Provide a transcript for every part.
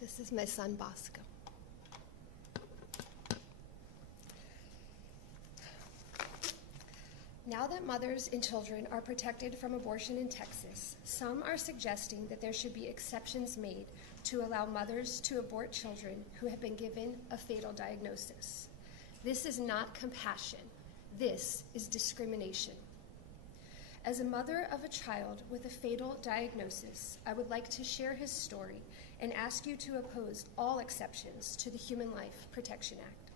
This is my son, Bosco. Now that mothers and children are protected from abortion in Texas, some are suggesting that there should be exceptions made to allow mothers to abort children who have been given a fatal diagnosis. This is not compassion. This is discrimination. As a mother of a child with a fatal diagnosis, I would like to share his story and ask you to oppose all exceptions to the Human Life Protection Act.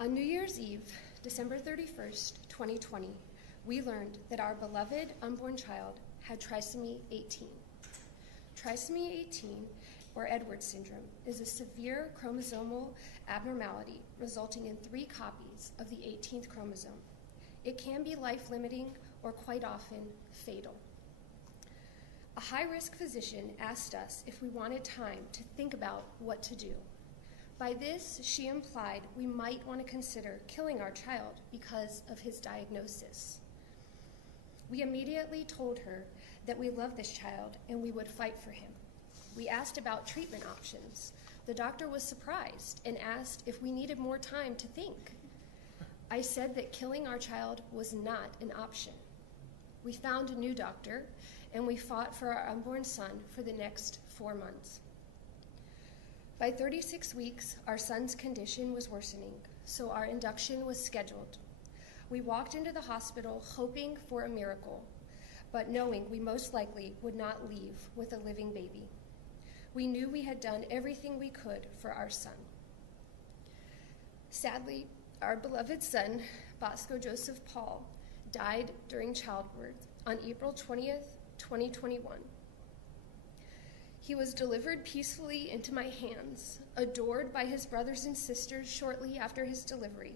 On New Year's Eve, December 31st, 2020, we learned that our beloved unborn child had trisomy 18. Trisomy 18, or Edwards syndrome, is a severe chromosomal abnormality resulting in 3 copies of the 18th chromosome. It can be life-limiting or quite often fatal. A high-risk physician asked us if we wanted time to think about what to do. By this, she implied we might want to consider killing our child because of his diagnosis. We immediately told her that we love this child and we would fight for him. We asked about treatment options. The doctor was surprised and asked if we needed more time to think. I said that killing our child was not an option. We found a new doctor and we fought for our unborn son for the next 4 months. By 36 weeks, our son's condition was worsening, so our induction was scheduled. We walked into the hospital hoping for a miracle, but knowing we most likely would not leave with a living baby. We knew we had done everything we could for our son. Sadly, our beloved son, Bosco Joseph Paul, died during childbirth on April 20th, 2021. He was delivered peacefully into my hands, adored by his brothers and sisters shortly after his delivery,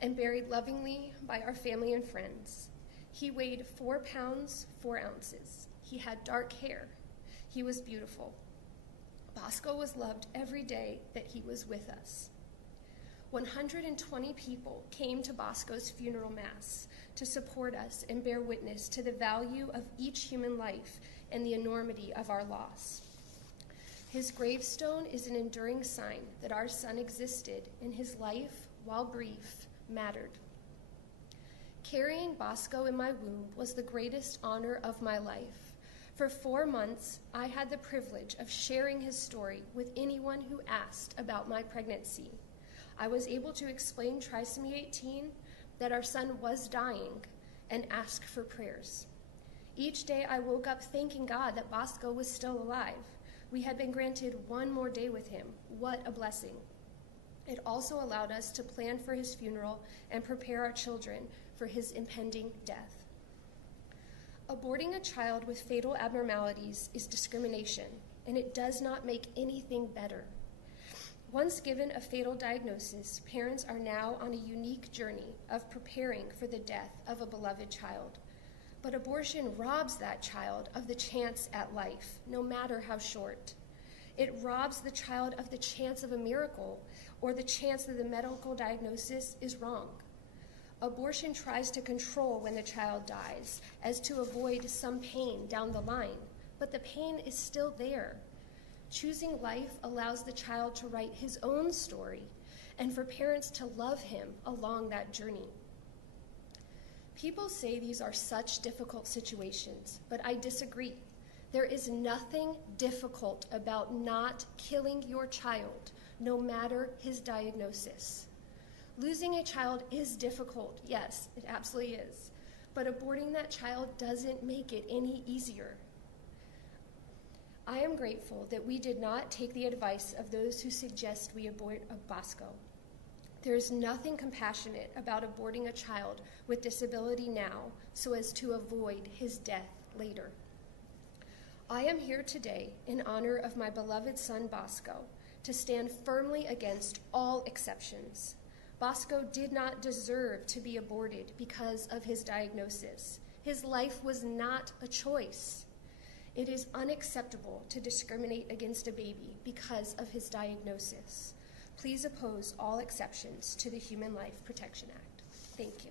and buried lovingly by our family and friends. He weighed 4 pounds, 4 ounces. He had dark hair. He was beautiful. Bosco was loved every day that he was with us. 120 people came to Bosco's funeral mass to support us and bear witness to the value of each human life and the enormity of our loss. His gravestone is an enduring sign that our son existed and his life, while brief, mattered. Carrying Bosco in my womb was the greatest honor of my life. For 4 months, I had the privilege of sharing his story with anyone who asked about my pregnancy. I was able to explain trisomy 18, that our son was dying, and ask for prayers. Each day I woke up thanking God that Bosco was still alive. We had been granted 1 more day with him. What a blessing. It also allowed us to plan for his funeral and prepare our children for his impending death. Aborting a child with fatal abnormalities is discrimination, and it does not make anything better. Once given a fatal diagnosis, parents are now on a unique journey of preparing for the death of a beloved child. But abortion robs that child of the chance at life, no matter how short. It robs the child of the chance of a miracle or the chance that the medical diagnosis is wrong. Abortion tries to control when the child dies, as to avoid some pain down the line, but the pain is still there. Choosing life allows the child to write his own story and for parents to love him along that journey. People say these are such difficult situations, but I disagree. There is nothing difficult about not killing your child, no matter his diagnosis. Losing a child is difficult, yes, it absolutely is, but aborting that child doesn't make it any easier. I am grateful that we did not take the advice of those who suggest we abort Bosco. There is nothing compassionate about aborting a child with disability now so as to avoid his death later. I am here today in honor of my beloved son Bosco to stand firmly against all exceptions. Bosco did not deserve to be aborted because of his diagnosis. His life was not a choice. It is unacceptable to discriminate against a baby because of his diagnosis. Please oppose all exceptions to the Human Life Protection Act. Thank you.